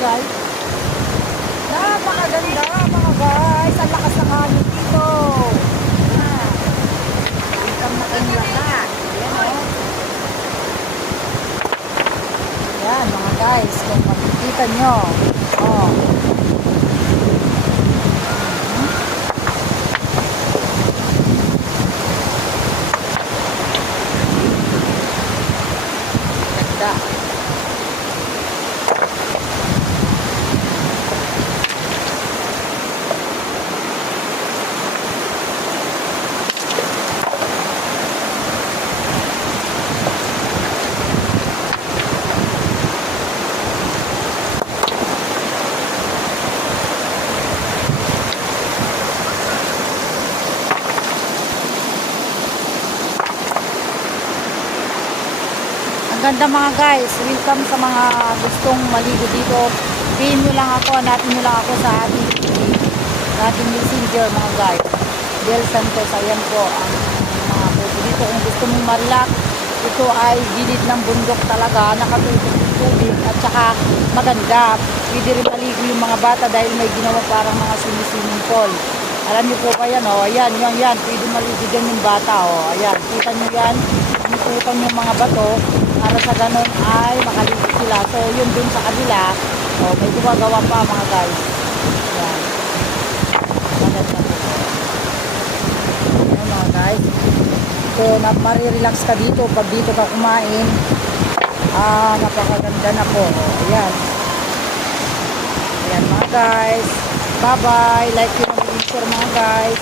guys. Napakaganda mga guys. Ang lakas ng hangin dito. Welcome na kayong lahat. Ayan o. Ayan mga guys. Kung makikita nyo. Oh. Ganda. Ang ganda mga guys, welcome sa mga gustong maligo dito. Pin nyo lang ako, hanapin nyo lang ako sa ating messenger mga guys. Del Santos, ayan po ang mga photo dito. Kung gusto mong marelax, ito ay gilid ng bundok talaga, nakatubig ng tubig at saka maganda. Pwede rin maligo yung mga bata dahil may ginawa parang mga swimming pool. Alam niyo po ba yan, oh, ayan, yan, pwede maligo dyan yung bata, oh, ayan, kita nyo yan, inutukan yung mga bato, para sa ganun ay makaligo sila. So, yun dun sa kabila, oh, may gumagawa pa mga guys. Ayan, maganda po. Ayan mga guys. So, marirelax ka dito, pag dito ka kumain, napakaganda na po, oh, ayan. Ayan mga guys. Bye-bye. Like yun ang picture mga guys.